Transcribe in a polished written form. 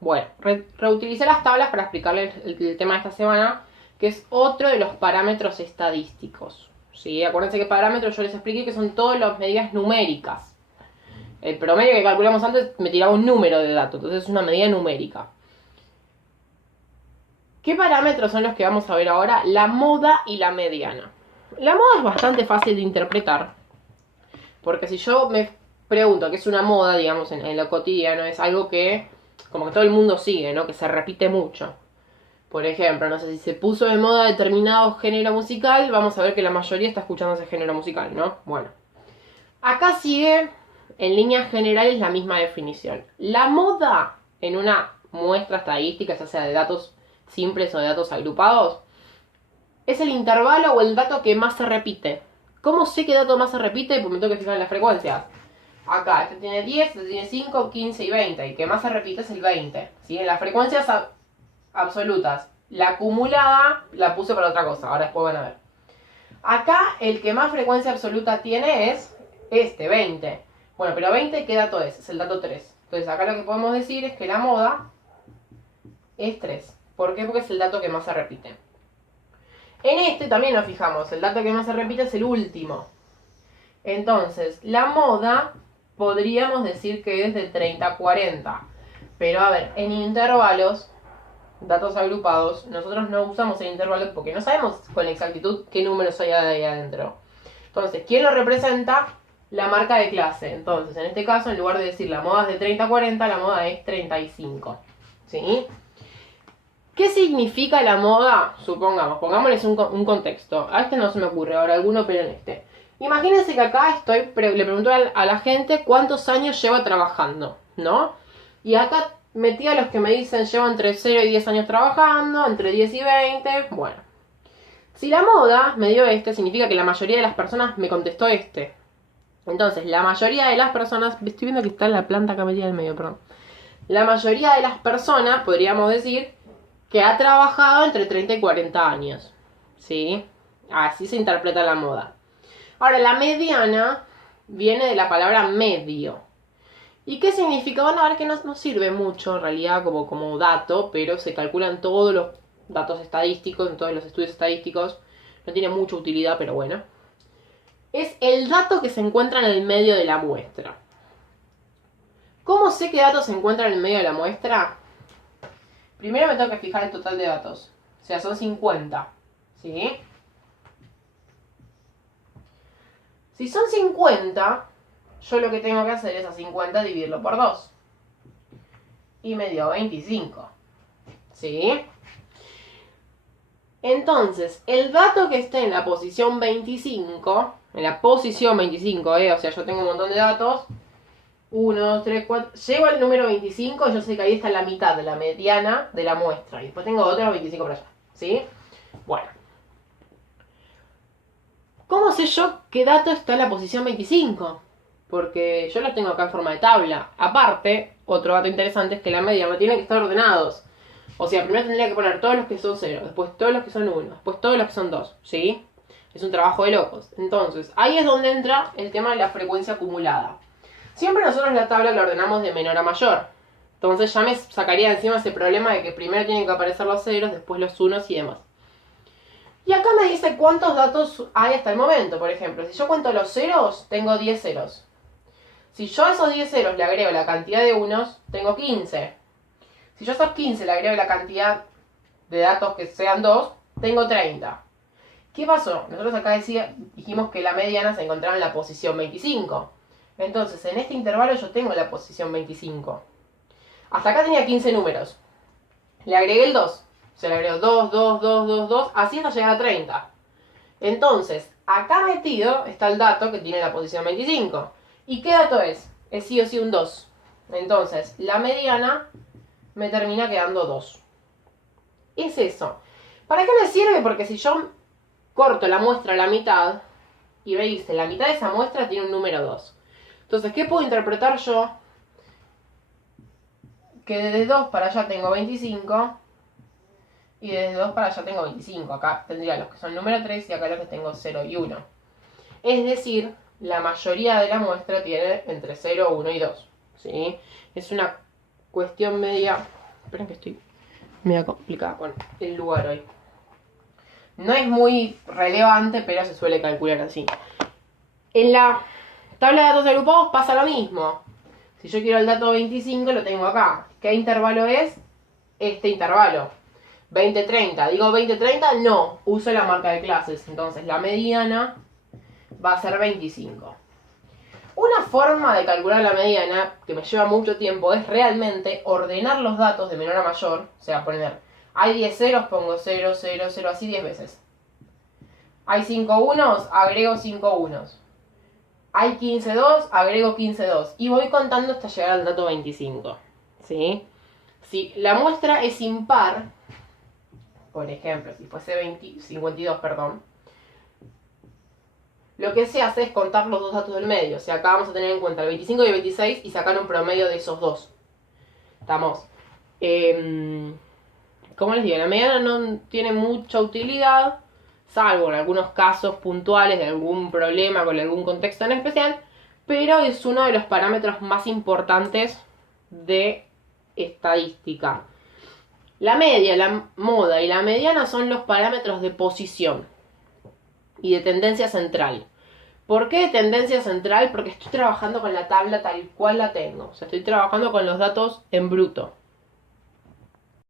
Bueno, reutilicé las tablas para explicarles el tema de esta semana, que es otro de los parámetros estadísticos. ¿Sí? Acuérdense que parámetros yo les expliqué que son todas las medidas numéricas. El promedio que calculamos antes me tiraba un número de datos, entonces es una medida numérica. ¿Qué parámetros son los que vamos a ver ahora? La moda y la mediana. La moda es bastante fácil de interpretar, porque si yo me pregunto qué es una moda, digamos, en lo cotidiano, es algo que como que todo el mundo sigue, ¿no? Que se repite mucho. Por ejemplo, no sé si se puso de moda determinado género musical, vamos a ver que la mayoría está escuchando ese género musical, ¿no? Bueno. Acá sigue, en líneas generales, la misma definición. La moda, en una muestra estadística, ya sea de datos simples o de datos agrupados, es el intervalo o el dato que más se repite. ¿Cómo sé qué dato más se repite? Pues me tengo que fijar en las frecuencias. Acá, este tiene 10, este tiene 5, 15 y 20. Y el que más se repite es el 20. ¿Sí? En las frecuencias absolutas. La acumulada la puse para otra cosa. Ahora después van a ver. Acá, el que más frecuencia absoluta tiene es este, 20. Bueno, pero 20, ¿qué dato es? Es el dato 3. Entonces acá lo que podemos decir es que la moda es 3. ¿Por qué? Porque es el dato que más se repite. En este también nos fijamos, el dato que más se repite es el último. Entonces, la moda podríamos decir que es de 30 a 40. Pero a ver, en intervalos, datos agrupados, nosotros no usamos el intervalo porque no sabemos con exactitud qué números hay ahí adentro. Entonces, ¿quién lo representa? La marca de clase. Entonces, en este caso, en lugar de decir la moda es de 30 a 40, la moda es 35. ¿Sí? ¿Qué significa la moda? Supongamos, pongámosles un contexto. A este no se me ocurre ahora alguno, pero en este. Imagínense que acá le pregunto a la gente cuántos años lleva trabajando, ¿no? Y acá metí a los que me dicen llevo entre 0 y 10 años trabajando, entre 10 y 20. Bueno. Si la moda me dio este, significa que la mayoría de las personas me contestó este. Entonces, la mayoría de las personas... Estoy viendo que está en la planta acá metida en el medio, perdón. La mayoría de las personas, podríamos decir, que ha trabajado entre 30 y 40 años. ¿Sí? Así se interpreta la moda. Ahora, la mediana viene de la palabra medio. ¿Y qué significa? Bueno, a ver que no sirve mucho en realidad como dato, pero se calculan todos los datos estadísticos, en todos los estudios estadísticos. No tiene mucha utilidad, pero bueno. Es el dato que se encuentra en el medio de la muestra. ¿Cómo sé qué dato se encuentra en el medio de la muestra? Primero me tengo que fijar el total de datos. O sea, son 50. ¿Sí? Si son 50, yo lo que tengo que hacer es a 50 dividirlo por 2. Y me dio 25. ¿Sí? Entonces, el dato que esté en la posición 25, o sea, yo tengo un montón de datos, 1, 2, 3, 4, llego al número 25 y yo sé que ahí está la mitad de la mediana de la muestra. Y después tengo otros 25 por allá, ¿sí? Bueno. ¿Cómo sé yo qué dato está en la posición 25? Porque yo lo tengo acá en forma de tabla. Aparte, otro dato interesante es que la mediana tiene que estar ordenados. O sea, primero tendría que poner todos los que son 0, después todos los que son 1, después todos los que son 2, ¿sí? Es un trabajo de locos. Entonces, ahí es donde entra el tema de la frecuencia acumulada. Siempre nosotros la tabla la ordenamos de menor a mayor. Entonces ya me sacaría encima ese problema de que primero tienen que aparecer los ceros, después los unos y demás. Y acá me dice cuántos datos hay hasta el momento. Por ejemplo, si yo cuento los ceros, tengo 10 ceros. Si yo a esos 10 ceros le agrego la cantidad de unos, tengo 15. Si yo a esos 15 le agrego la cantidad de datos que sean 2, tengo 30. ¿Qué pasó? Nosotros acá dijimos que la mediana se encontraba en la posición 25. Entonces, en este intervalo yo tengo la posición 25. Hasta acá tenía 15 números. Le agregué el 2. Se le agregó 2, 2, 2, 2, 2, así hasta llegar a 30. Entonces, acá metido está el dato que tiene la posición 25. ¿Y qué dato es? Es sí o sí un 2. Entonces, la mediana me termina quedando 2. Es eso. ¿Para qué me sirve? Porque si yo corto la muestra a la mitad, y veis, la mitad de esa muestra tiene un número 2. Entonces, ¿qué puedo interpretar yo? Que desde 2 para allá tengo 25, y desde 2 para allá tengo 25. Acá tendría los que son número 3 y acá los que tengo 0 y 1. Es decir, la mayoría de la muestra tiene entre 0, 1 y 2. ¿Sí? Es una cuestión media Esperen que estoy medio complicada con el lugar hoy. No es muy relevante, pero se suele calcular así. En la tabla de datos agrupados pasa lo mismo. Si yo quiero el dato 25, lo tengo acá. ¿Qué intervalo es? Este intervalo. 20-30. ¿Digo 20-30? No. Uso la marca de clases. Entonces la mediana va a ser 25. Una forma de calcular la mediana, que me lleva mucho tiempo, es realmente ordenar los datos de menor a mayor. O sea, poner, hay 10 ceros, pongo 0, 0, 0, así 10 veces. Hay 5 unos, agrego 5 unos. Hay 15 2, agrego 15 2. Y voy contando hasta llegar al dato 25. ¿Sí? Si la muestra es impar, por ejemplo, si fuese 52, perdón, lo que se hace es contar los dos datos del medio. O sea, acá vamos a tener en cuenta el 25 y el 26 y sacar un promedio de esos dos. ¿Estamos? Como les digo, la mediana no tiene mucha utilidad, salvo en algunos casos puntuales de algún problema con algún contexto en especial, pero es uno de los parámetros más importantes de estadística. La media, la moda y la mediana son los parámetros de posición y de tendencia central. ¿Por qué de tendencia central? Porque estoy trabajando con la tabla tal cual la tengo. O sea, estoy trabajando con los datos en bruto.